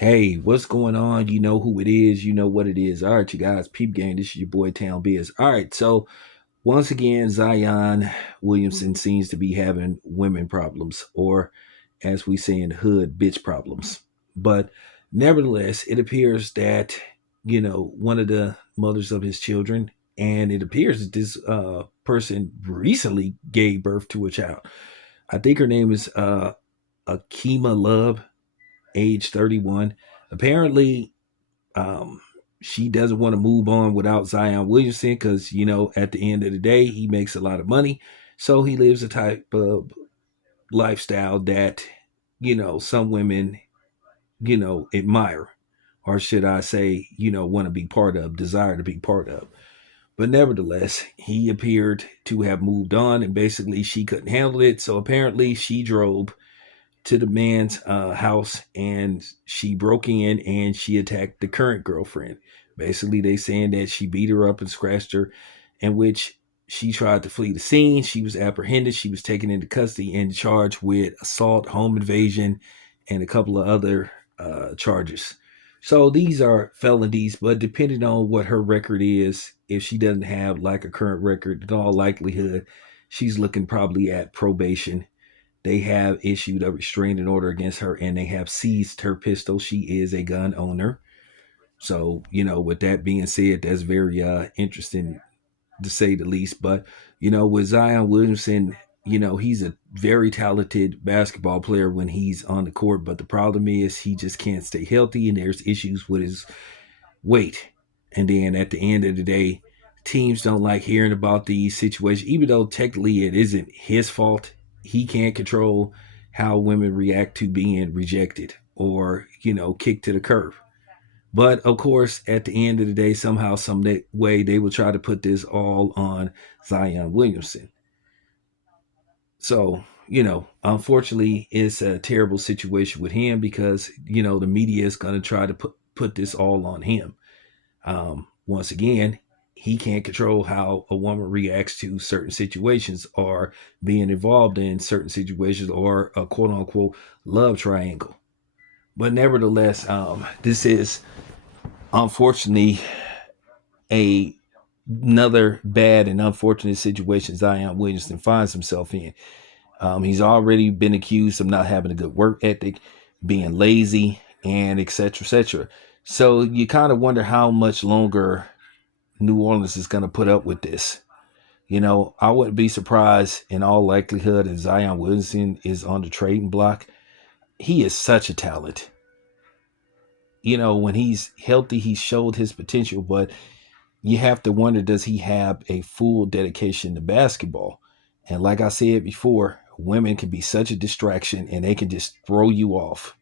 Hey, what's going on? You know who it is. You know what it is. All right, you guys, peep game. This is your boy Town Biz. All right, so once again, Zion Williamson seems to be having women problems, or as we say in the hood, bitch problems. But nevertheless, it appears that, one of the mothers of his children, and it appears that this person recently gave birth to a child. I think her name is Akima Love, age 31. Apparently, um, she doesn't want to move on without Zion Williamson because, at the end of the day, he makes a lot of money. So he lives a type of lifestyle that, some women, admire, or should I say, want to be part of, desire to be part of. But nevertheless, he appeared to have moved on and basically she couldn't handle it. So apparently she drove to the man's house and she broke in and she attacked the current girlfriend. Basically, they saying that she beat her up and scratched her, in which she tried to flee the scene. She was apprehended. She was taken into custody and charged with assault, home invasion, and a couple of other charges. So these are felonies, but depending on what her record is, if she doesn't have like a current record, in all likelihood, she's looking probably at probation. They have issued a restraining order against her and they have seized her pistol. She is a gun owner. So, with that being said, that's very interesting to say the least. But, with Zion Williamson, he's a very talented basketball player when he's on the court. But the problem is he just can't stay healthy and there's issues with his weight. And then at the end of the day, teams don't like hearing about these situations, even though technically it isn't his fault. He can't control how women react to being rejected or, kicked to the curb. But of course, at the end of the day, somehow, some way, they will try to put this all on Zion Williamson. So, unfortunately, it's a terrible situation with him because, the media is going to try to put this all on him. Once again, he can't control how a woman reacts to certain situations or being involved in certain situations or a quote unquote love triangle. But nevertheless, this is unfortunately a another bad and unfortunate situation Zion Williamson finds himself in. He's already been accused of not having a good work ethic, being lazy, and etc. etc. So you kind of wonder how much longer New Orleans is going to put up with this. I wouldn't be surprised in all likelihood if Zion Williamson is on the trading block. He is such a talent. When he's healthy, he showed his potential, but you have to wonder, does he have a full dedication to basketball? And like I said before, women can be such a distraction and they can just throw you off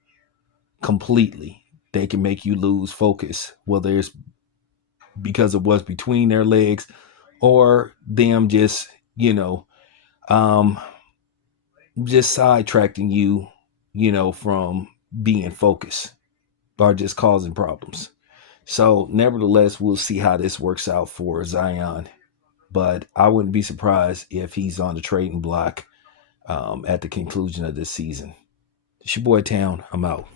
completely. They can make you lose focus, whether it's because of what's between their legs or them just, um, just sidetracking you, from being focused or just causing problems. So, nevertheless, we'll see how this works out for Zion. But I wouldn't be surprised if he's on the trading block at the conclusion of this season. It's your boy Town. I'm out.